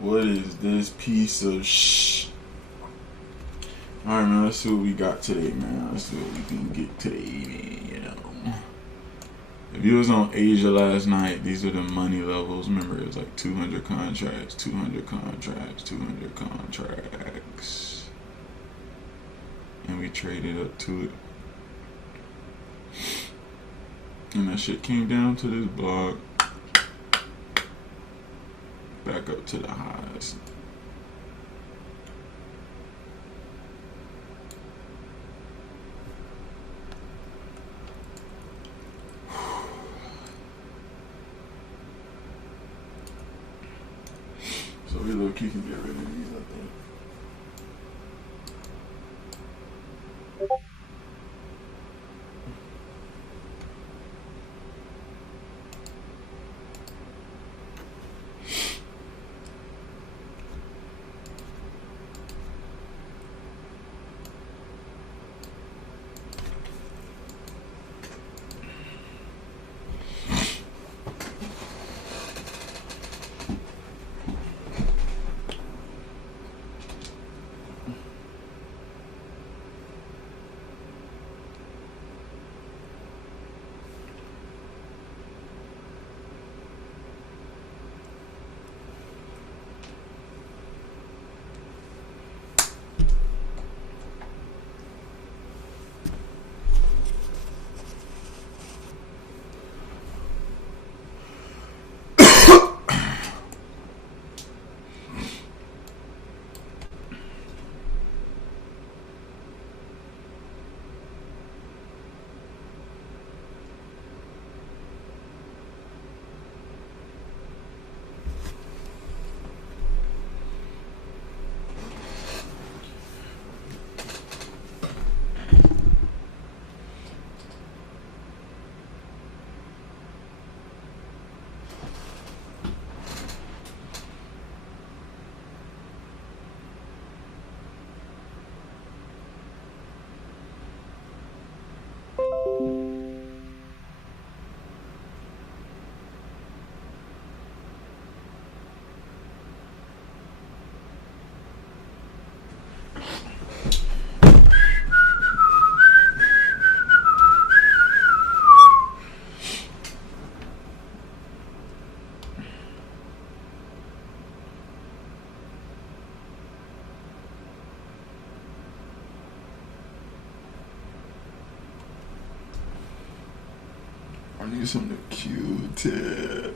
What is this piece of shh? Alright, man, let's see what we got today, man. Let's see what we can get today, man, you know. If you was on Asia last night, these are the money levels. Remember, it was like 200 contracts, 200 contracts, 200 contracts. And we traded up to it. And that shit came down to this block. Back up to the highs. So we low-key can get rid of these, I think. I need some of the Q-tips.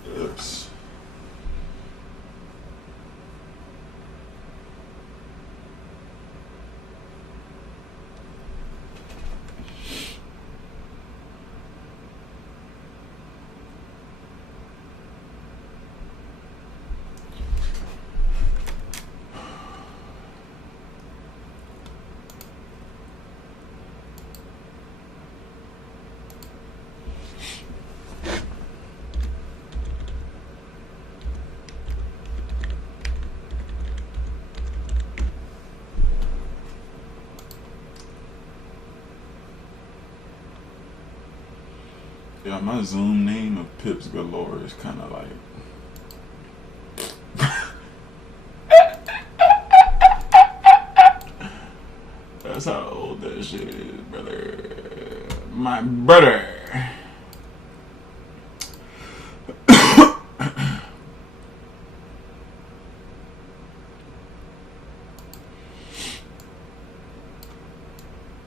Yeah, my Zoom name of Pips Galore is kind of like. That's how old that shit is, brother. My brother.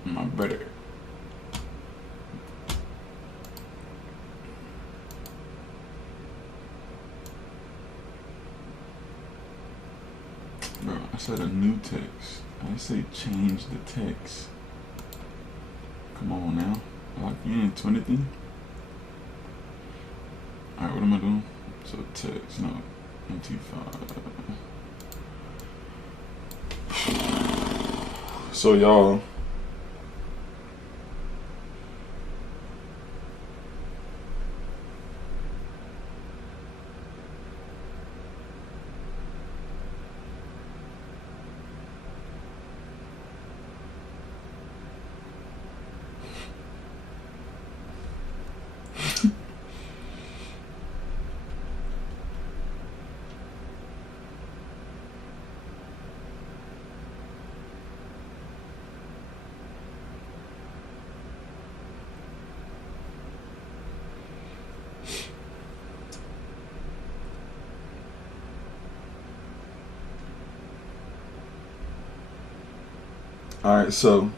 My brother. Bro, I said a new text. I say change the text. Come on now. Lock in, 20. Alright, what am I doing? So text, no. MT5. So y'all. Alright, so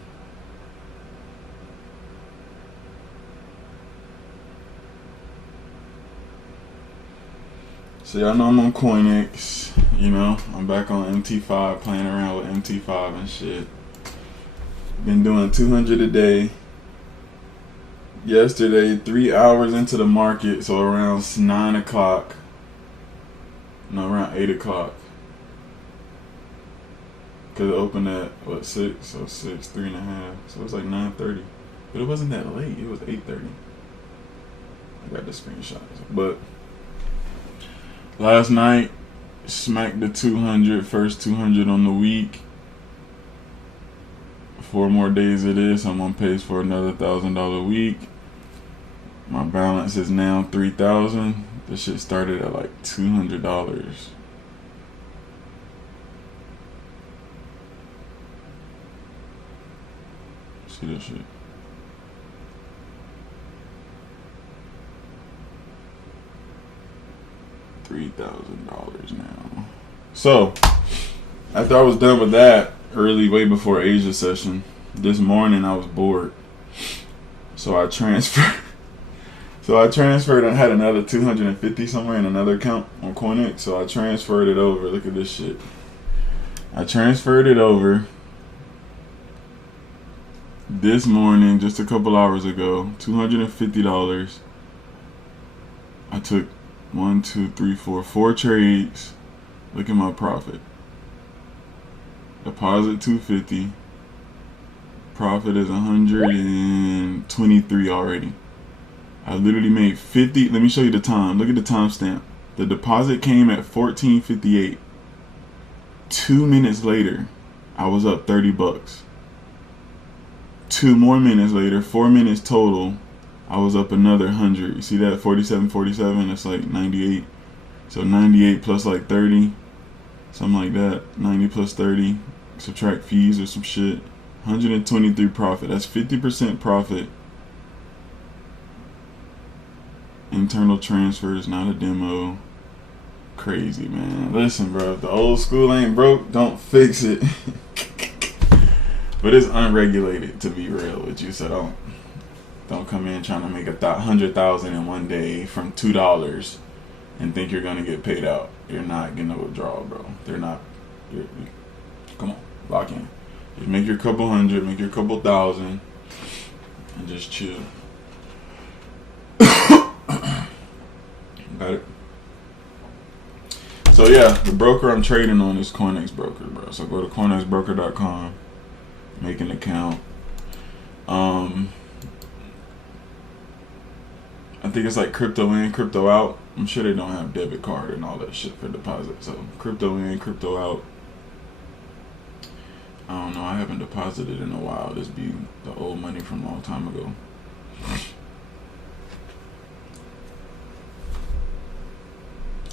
y'all know I'm on CoinX, you know, I'm back on MT5, playing around with MT5 and shit. Been doing 200 a day. Yesterday, 3 hours into the market, so around 9 o'clock. No, around 8 o'clock. Cause it opened at what, 6? So 6, 3.5. So it was like 9:30. But it wasn't that late. It was 8:30. I got the screenshots. But last night, smacked the 200, first 200 on the week. 4 more days of this, I'm on pace for another $1,000 a week. My balance is now $3,000. This shit started at like $200. See that shit? $3,000 now. So, after I was done with that, early, way before Asia session, this morning I was bored. So I transferred. And had another 250 somewhere in another account on CoinX. So I transferred it over. Look at this shit. I transferred it over this morning, just a couple hours ago. $250. I took 4 trades. Look at my profit. Deposit $250. Profit is 123 already. I literally made 50. Let me show you the time. Look at the timestamp. The deposit came at 14:58. 2 minutes later, I was up $30. 2 more minutes later, 4 minutes total, I was up another 100. You see that? 47.47. That's like 98. So 98 plus like 30, something like that. 90 plus 30. Subtract fees or some shit. 123 profit. That's 50% profit. Internal transfers, not a demo. Crazy, man. Listen, bro, if the old school ain't broke, don't fix it. But it's unregulated, to be real with you. So don't come in trying to make 100,000 in one day from $2 and think you're gonna get paid out. You're not getting a withdrawal, bro. They're not. Come on, lock in. Just make your couple hundred, make your couple thousand, and just chill. Got it? So yeah, the broker I'm trading on is CoinX Broker, bro. So go to coinxbroker.com, make an account. I think it's like crypto in, crypto out. I'm sure they don't have debit card and all that shit for deposit. So crypto in, crypto out. I don't know. I haven't deposited in a while. This be the old money from a long time ago.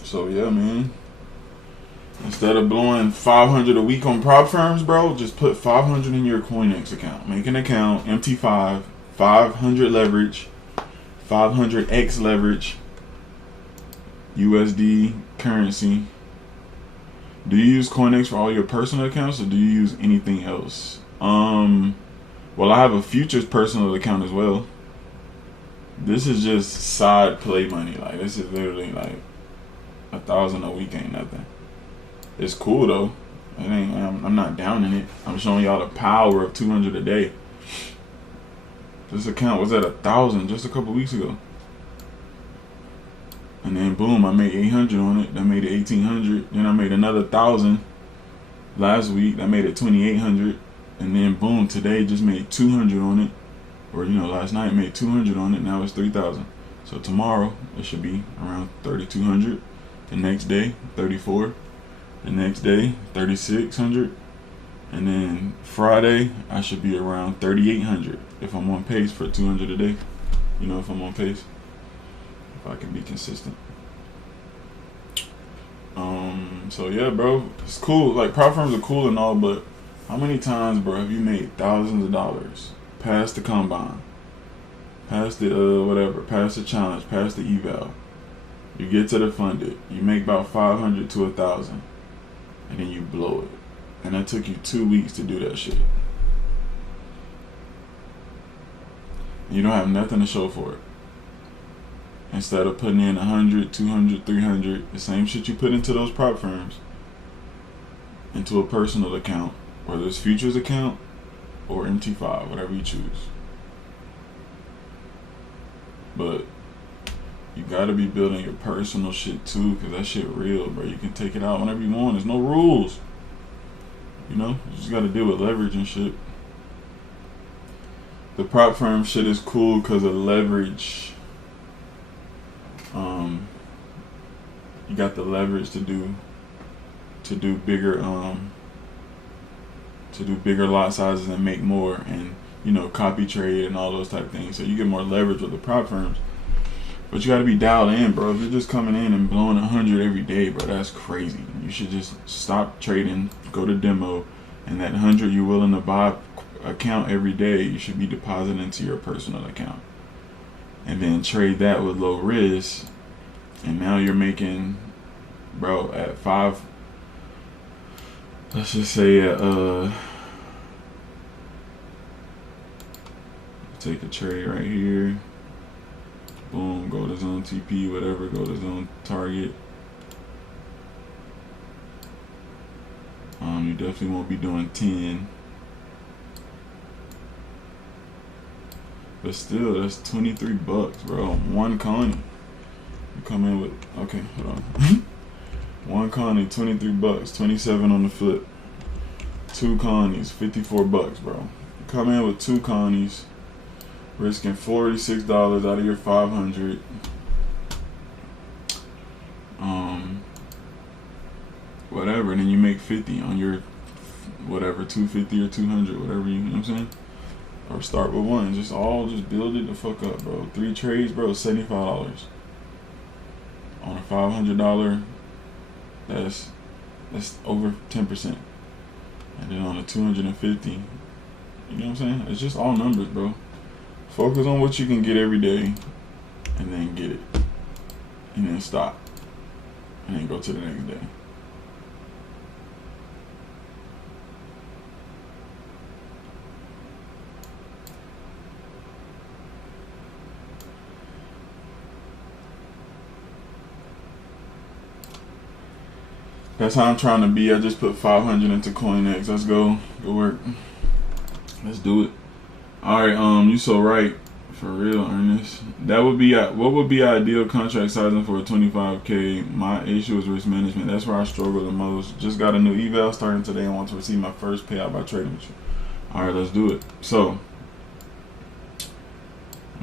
So yeah, man. Instead of blowing 500 a week on prop firms, bro, just put 500 in your CoinX account. Make an account, MT5, 500 leverage, 500x leverage, USD currency. Do you use CoinX for all your personal accounts, or do you use anything else? Well, I have a futures personal account as well. This is just side play money. Like, this is literally like 1,000 a week ain't nothing. It's cool though. It ain't. I'm not downing it. I'm showing y'all the power of 200 a day. This account was at 1,000 just a couple weeks ago, and then boom, I made 800 on it. That made it 1,800. Then I made another 1,000 last week. That made it 2,800, and then boom, today just made 200 on it. Or last night made 200 on it. Now it's 3,000. So tomorrow it should be around 3,200. The next day, 34. The next day, 3,600. And then Friday, I should be around 3,800 if I'm on pace for 200 a day. If I'm on pace, if I can be consistent. So yeah, bro, it's cool. Like, prop firms are cool and all, but how many times, bro, have you made thousands of dollars past the combine, past the whatever, past the challenge, past the eval? You get to the funded, you make about 500 to 1,000, and then you blow it. And that took you 2 weeks to do that shit. You don't have nothing to show for it. Instead of putting in 100, 200, 300, the same shit you put into those prop firms, into a personal account, whether it's futures account or MT5, whatever you choose. But you gotta be building your personal shit too, cause that shit real, bro. You can take it out whenever you want. There's no rules. You know, you just gotta deal with leverage and shit. The prop firm shit is cool cause of leverage. You got the leverage to do bigger lot sizes and make more, and you know, copy trade and all those type of things. So you get more leverage with the prop firms. But you got to be dialed in, bro. If you're just coming in and blowing 100 every day, bro, that's crazy. You should just stop trading, go to demo, and that 100 you're willing to buy account every day, you should be depositing into your personal account, and then trade that with low risk. And now you're making, bro, at 5. Let's just say take a trade right here. Boom, go to zone TP, whatever, go to zone target. You definitely won't be doing 10. But still, that's 23 bucks, bro. One Connie. You come in with, okay, hold on. One Connie, 23 bucks, 27 on the flip. 2 Connies, 54 bucks, bro. Come in with 2 Connies, risking $46 out of your 500. Whatever, and then you make 50 on your whatever, 250 or 200, whatever, you know what I'm saying? Or start with 1, just build it the fuck up, bro. 3 trades, bro, $75 on a $500. That's over 10%. And then on a 250, you know what I'm saying? It's just all numbers, bro. Focus on what you can get every day, and then get it, and then stop, and then go to the next day. That's how I'm trying to be. I just put 500 into CoinX. Let's go work. Let's do it. All right, you so right, for real, Ernest. That would be what would be ideal contract sizing for a 25K. My issue is risk management. That's where I struggle the most. Just got a new eval starting today. I want to receive my first payout by trading with you. All right, let's do it. So,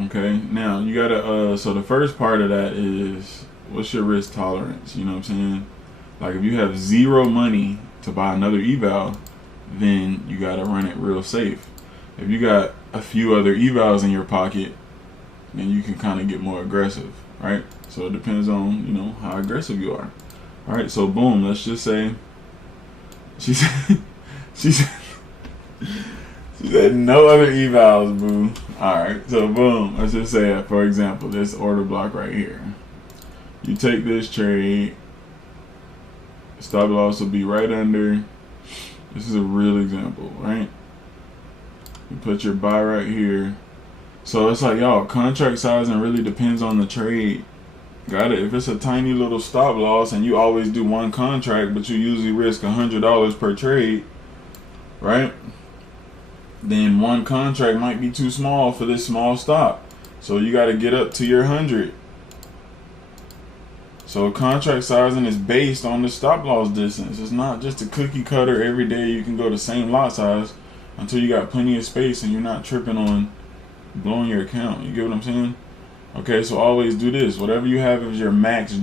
okay, now you gotta. So the first part of that is, what's your risk tolerance? You know what I'm saying? Like, if you have zero money to buy another eval, then you gotta run it real safe. If you got a few other evals in your pocket, then you can kind of get more aggressive, right? So it depends on, you know, how aggressive you are. All right, so boom, let's just say she said no other evals, boo. All right, so boom, let's just say, for example, this order block right here. You take this trade, stop loss will be right under. This is a real example, right? You put your buy right here. So it's like, y'all, contract sizing really depends on the trade. Got it? If it's a tiny little stop loss and you always do one contract, but you usually risk $100 per trade, right? Then one contract might be too small for this small stop. So you got to get up to your 100. So contract sizing is based on the stop loss distance. It's not just a cookie cutter every day you can go the same lot size until you got plenty of space and you're not tripping on blowing your account. You get what I'm saying? Okay, so always do this. Whatever you have is your max,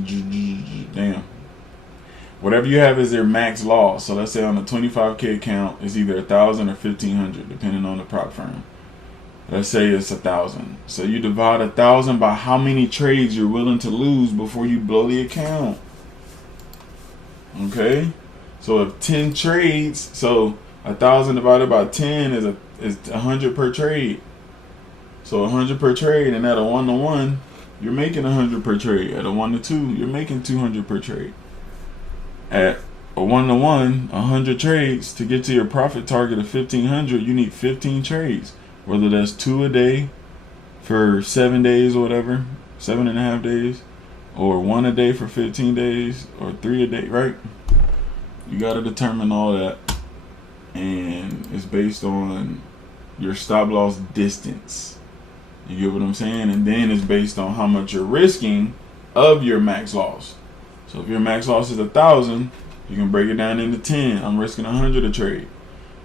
whatever you have is your max loss. So let's say on the 25K account, it's either 1,000 or 1,500, depending on the prop firm. Let's say it's 1,000. So you divide 1,000 by how many trades you're willing to lose before you blow the account. Okay? So if 10 trades, so 1,000 divided by 10 is 100 per trade. So 100 per trade, and at a 1-to-1, you're making 100 per trade. At a 1-to-2, you're making 200 per trade. At a 1-to-1, 100 trades, to get to your profit target of 1,500, you need 15 trades. Whether that's 2 a day for 7 days or whatever, 7.5 days, or 1 a day for 15 days, or 3 a day, right? You got to determine all that, and it's based on your stop loss distance. You get what I'm saying? And then it's based on how much you're risking of your max loss. So if your max loss is 1,000, you can break it down into 10. I'm risking 100 a trade.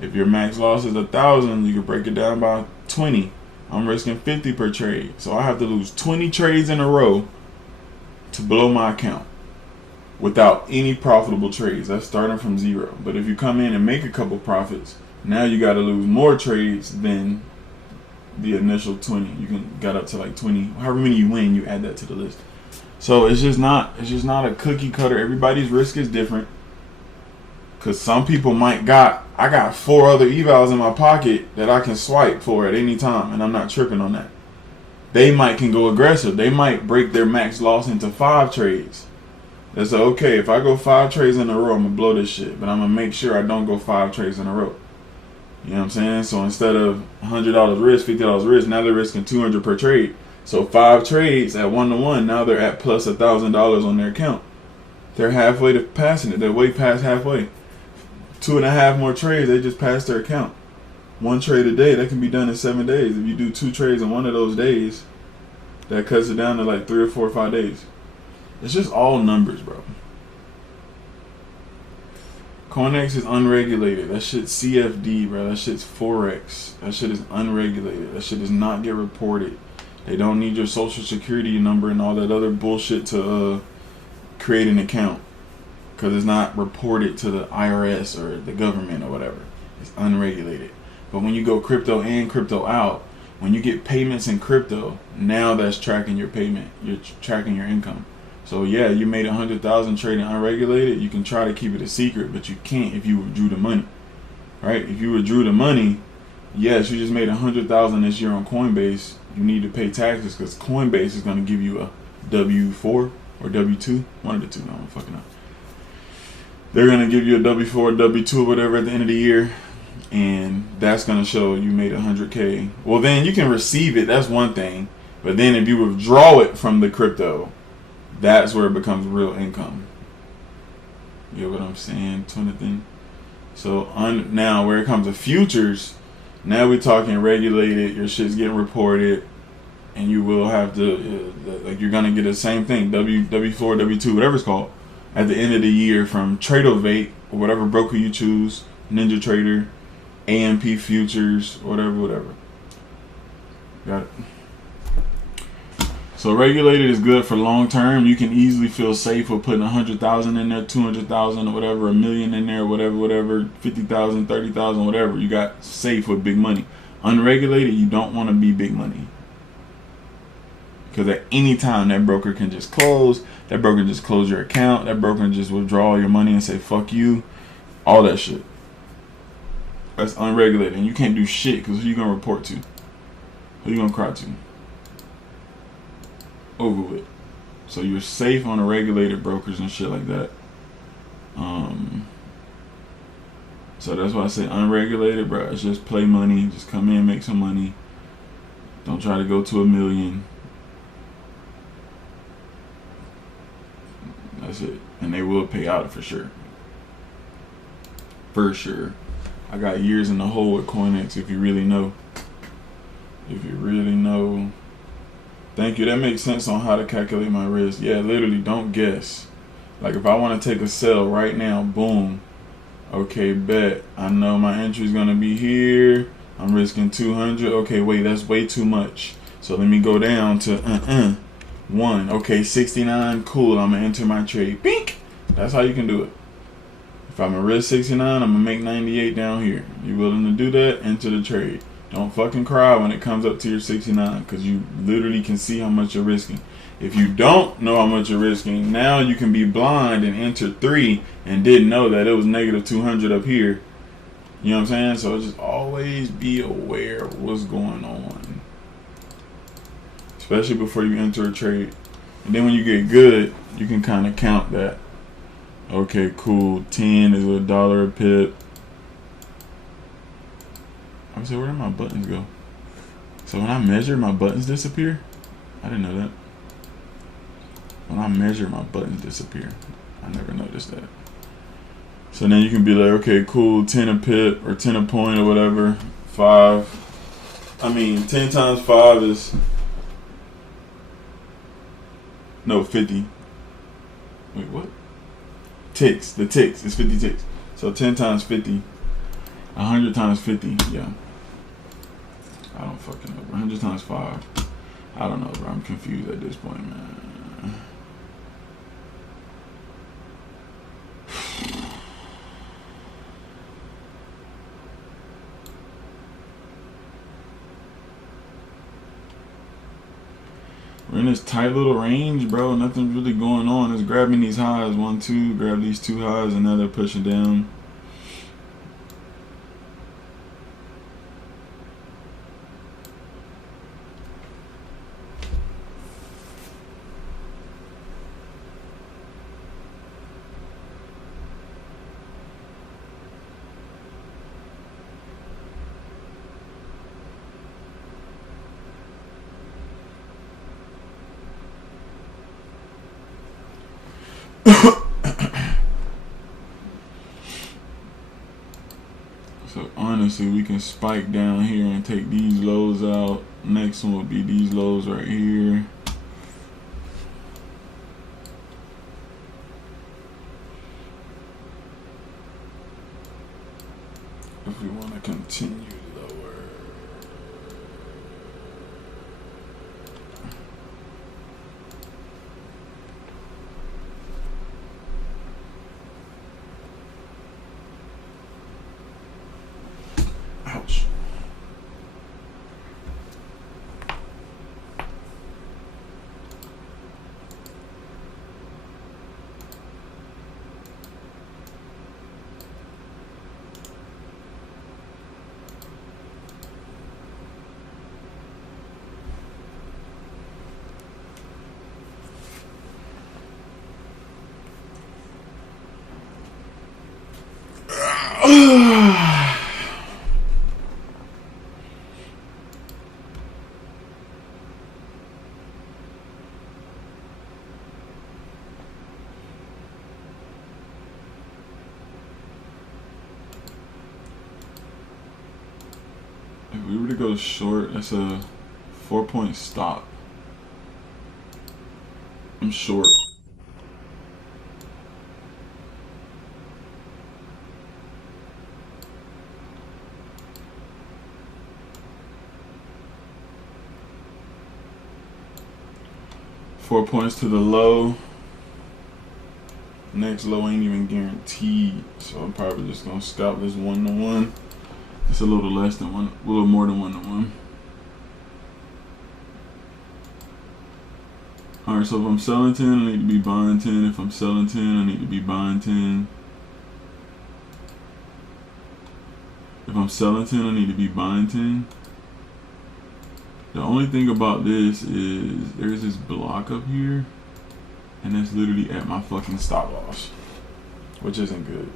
If your max loss is 1,000, you can break it down by 20. I'm risking 50 per trade. So I have to lose 20 trades in a row to blow my account without any profitable trades. That's starting from zero. But if you come in and make a couple profits, now you got to lose more trades than the initial 20. You can get up to like 20. However many you win, you add that to the list. So it's just not a cookie cutter. Everybody's risk is different. Cause some people I got 4 other evals in my pocket that I can swipe for at any time, and I'm not tripping on that. They can go aggressive. They might break their max loss into 5 trades. They say, okay, if I go 5 trades in a row, I'm gonna blow this shit, but I'm gonna make sure I don't go 5 trades in a row. You know what I'm saying? So instead of $100 risk, $50 risk, now they're risking $200 per trade. So 5 trades at 1-to-1, now they're at plus $1,000 on their account. They're halfway to passing it. They're way past halfway. 2.5 more trades, they just passed their account. 1 trade a day, that can be done in 7 days. If you do 2 trades in one of those days, that cuts it down to like 3 or 4 or 5 days. It's just all numbers, bro. CoinEx is unregulated. That shit's CFD, bro. That shit's Forex. That shit is unregulated. That shit does not get reported. They don't need your social security number and all that other bullshit to create an account. Because it's not reported to the IRS or the government or whatever. It's unregulated. But when you go crypto in, crypto out, when you get payments in crypto, now that's tracking your payment. You're tracking your income. So yeah, you made 100,000 trading unregulated. You can try to keep it a secret, but you can't if you withdrew the money, right? If you withdrew the money, yes, you just made 100,000 this year on Coinbase. You need to pay taxes because Coinbase is going to give you a W-4 or W-2, one of the two. No, I'm fucking up. They're going to give you a W-4 or W-2 or whatever at the end of the year, and that's going to show you made 100K. Well, then you can receive it. That's one thing. But then if you withdraw it from the crypto, that's where it becomes real income. You know what I'm saying? So now where it comes to futures, now we're talking regulated. Your shit's getting reported, and you will have to like you're gonna get the same thing, W4, W2, whatever it's called, at the end of the year from Tradeovate or whatever broker you choose, Ninja Trader, AMP Futures, whatever. Got it. So regulated is good for long term. You can easily feel safe with putting 100,000 in there, 200,000 or whatever, $1 million in there, whatever, 50,000, 30,000, whatever. You got safe with big money. Unregulated, you don't want to be big money. Because at any time that broker can just close. That broker can just close your account. That broker can just withdraw your money and say fuck you. All that shit. That's unregulated. And you can't do shit because who you gonna report to? Who you gonna cry to? Over with. So you're safe on the regulated brokers and shit like that. So that's why I say unregulated, bro. It's just play money. Just come in, make some money. Don't try to go to $1 million. That's it. And they will pay out for sure. For sure. I got years in the hole with CoinEx if you really know. If you really know. Thank you. That makes sense on how to calculate my risk. Yeah, literally, don't guess. Like if I want to take a sell right now, boom. Okay, bet. I know my entry is going to be here. I'm risking 200. Okay, wait, that's way too much. So let me go down to 1. Okay, 69. Cool. I'm going to enter my trade. Bink. That's how you can do it. If I'm going to risk 69, I'm going to make 98 down here. You willing to do that? Enter the trade. Don't fucking cry when it comes up to your 69 because you literally can see how much you're risking. If you don't know how much you're risking, now you can be blind and enter 3 and didn't know that it was negative 200 up here. You know what I'm saying? So just always be aware of what's going on. Especially before you enter a trade. And then when you get good, you can kind of count that. Okay, cool. 10 is $1 a pip. I said, where did my buttons go? So when I measure, my buttons disappear? I didn't know that. When I measure, my buttons disappear. I never noticed that. So then you can be like, okay, cool, 10 a pip or 10 a point or whatever. 5. I mean, 10 times 5 is... No, 50. Wait, what? Ticks. The ticks. It's 50 ticks. So 10 times 50. 100 times 50. Yeah. I don't fucking know. 100 times 5. I don't know, bro. I'm confused at this point, man. We're in this tight little range, bro. Nothing's really going on. It's grabbing these highs. 1, 2. Grab these 2 highs, and now they're pushing down. So honestly, we can spike down here and take these lows out. Next one will be these lows right here. If we want to continue lower. Ouch. If we were to go short, that's a 4-point stop. I'm short. Four points to the low. Next low ain't even guaranteed, so I'm probably just gonna scalp this 1-to-1. It's a little less than one, a little more than 1-to-1. Alright, so if I'm selling 10, I need to be buying 10. If I'm selling 10, I need to be buying 10. If I'm selling 10, I need to be buying 10. The only thing about this is there's this block up here, and that's literally at my fucking stop loss, which isn't good.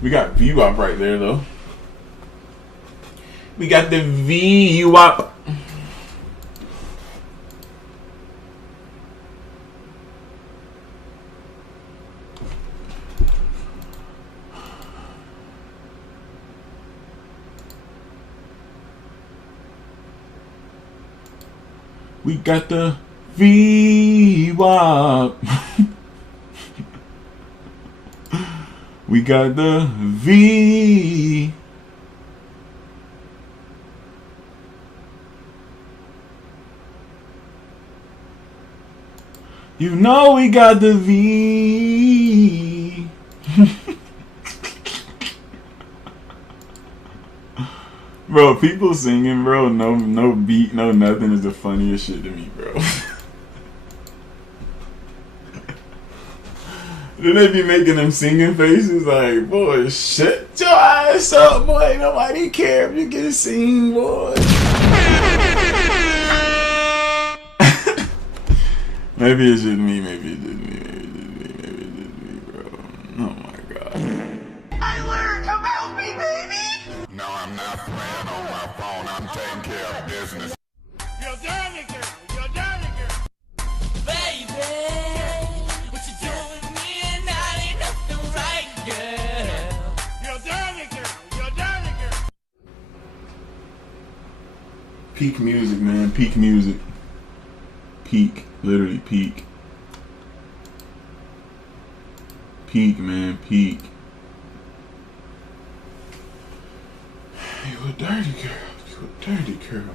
We got VWAP right there, though. We got the VWAP. We got the VWAP. We got the V. You know we got the V. Bro, people singing, bro, no beat, no nothing is the funniest shit to me, bro. Then they be making them singing faces like, boy, shut your ass up, boy. Nobody care if you can sing, boy. Maybe it's just me, maybe it's just me, maybe it's just me, bro. Oh my god. Tyler, come help me, baby! No, I'm not playing on my phone. I'm taking care of business. You're dirty, girl. You're dirty, girl. Baby, what you doing with me and that ain't nothing right, girl. You're dirty, girl. You're dirty, girl. Peak music, man. Peak music. Peak. Literally peak. Peak, man. Peak. You a dirty girl. You a dirty girl.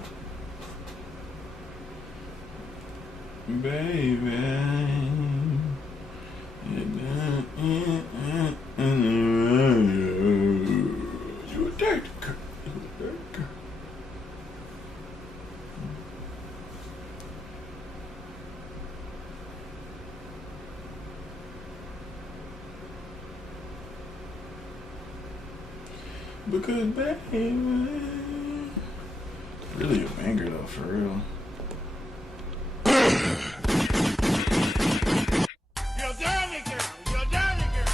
Baby. You a dirty girl. You a dirty girl. Because baby, really a banger though, for real. You're dirty, girl. You're dirty, girl.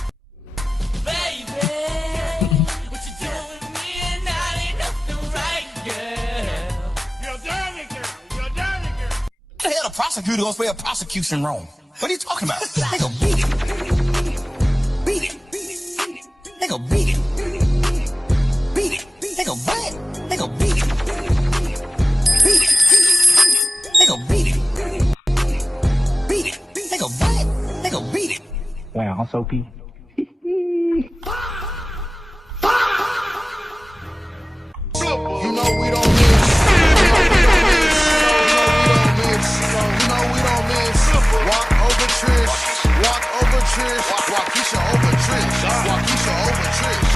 Baby, what you doing with me and that ain't nothing right, girl. You're dirty, girl. You're dirty, girl. The hell, the prosecutor gonna spell prosecution wrong. What are you talking about? They go beat it. Beat it. They go beat it. Beat it. They go what? They go beat it. Beat it. They go beat it. Beat it. They go what? They go beat it. Wow, I'm so P. You know we don't miss. You know we don't miss. Walk over Trish. Walk over Trish. Walkisha over Trish. Walkisha over Trish.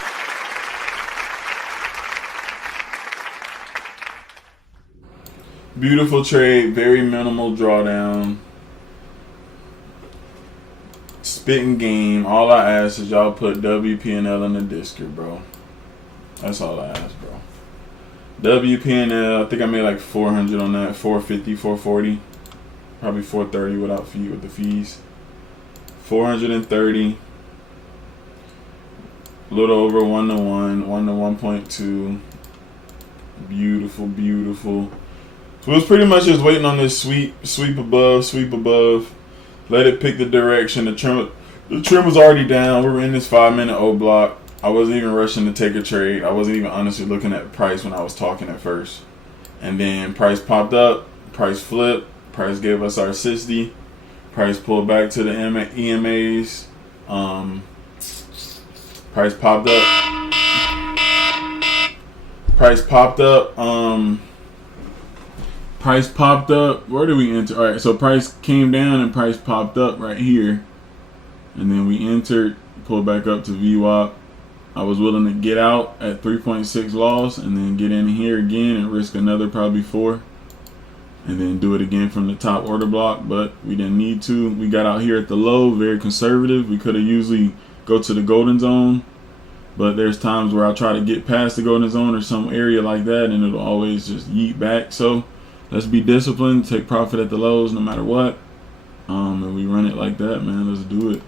Beautiful trade, very minimal drawdown. Spitting game. All I ask is y'all put WPNL in the Discord, bro. That's all I ask, bro. WPNL, I think I made like 400 on that. 450, 440. Probably 430 without fee with the fees. 430. A little over 1 to 1, 1 to 1.2. Beautiful, beautiful. So it was pretty much just waiting on this sweep above. Let it pick the direction. The trim was already down. We were in this 5-minute O block. I wasn't even rushing to take a trade. I wasn't even honestly looking at price when I was talking at first. And then price popped up, price flipped, price gave us our 60. Price pulled back to the EMAs. Price popped up. Price popped up. Price popped up. Where did we enter? All right, so price came down and price popped up right here, and then we entered, pulled back up to VWAP. I was willing to get out at 3.6 loss and then get in here again and risk another probably 4, and then do it again from the top order block, but we didn't need to. We got out here at the low, very conservative. We could have usually go to the golden zone, but there's times where I try to get past the golden zone or some area like that, and it'll always just yeet back. So let's be disciplined, take profit at the lows no matter what. And we run it like that, man. Let's do it.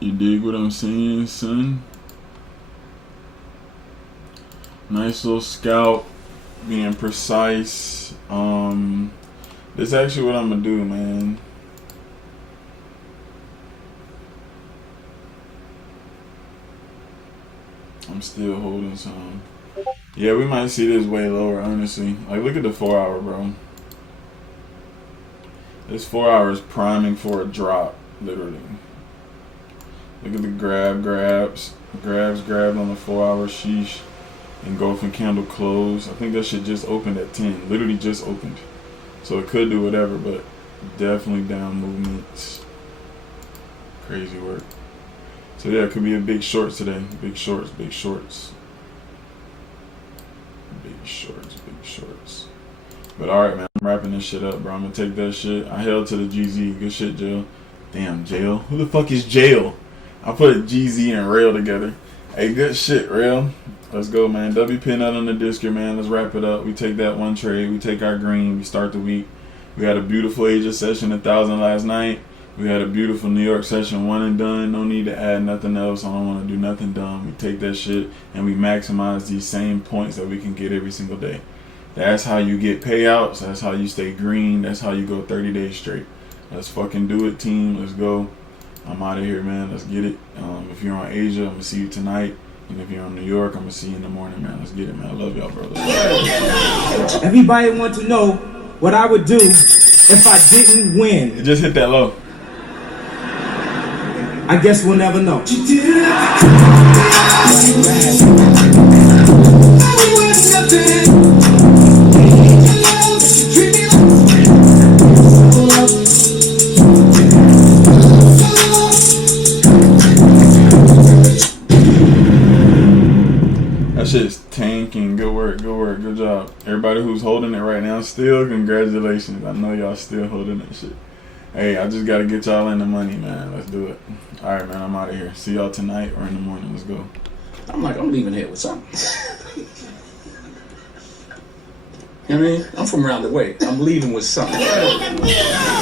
You dig what I'm saying, son? Nice little scout, being precise. This is actually what I'm gonna do, man. I'm still holding some. Yeah, we might see this way lower, honestly. Like, look at the 4 hour, bro. This 4 hours priming for a drop, literally. Look at the grabs on the 4 hour, sheesh. Engulfing candle close. I think that shit just opened at 10. Literally just opened. So it could do whatever, but definitely down movements. Crazy work. So yeah, it could be a big short today. Big shorts, big shorts. Big shorts. But alright, man, I'm wrapping this shit up, bro. I'm gonna take that shit. I held to the GZ. Good shit, Jail. Damn, Jail. Who the fuck is Jail? I put GZ and Rail together. Hey, good shit, Rail. Let's go, man. W Peanut on the Discord, man. Let's wrap it up. We take that one trade. We take our green. We start the week. We had a beautiful Asia session, 1,000 last night. We had a beautiful New York session, 1 and done. No need to add nothing else. I don't want to do nothing dumb. We take that shit and we maximize these same points that we can get every single day. That's how you get payouts. That's how you stay green. That's how you go 30 days straight. Let's fucking do it, team. Let's go. I'm out of here, man. Let's get it. If you're on Asia, I'm going to see you tonight. And if you're on New York, I'm going to see you in the morning, man. Let's get it, man. I love y'all, bro. Everybody want to know what I would do if I didn't win. It just hit that low. I guess we'll never know. That shit's tanking. Good work, good job. Everybody who's holding it right now still, congratulations. I know y'all still holding that shit. Hey, I just gotta get y'all in the money, man. Let's do it. Alright, man, I'm out of here. See y'all tonight or in the morning. Let's go. I'm leaving here with something. You know what I mean? I'm from around the way. I'm leaving with something.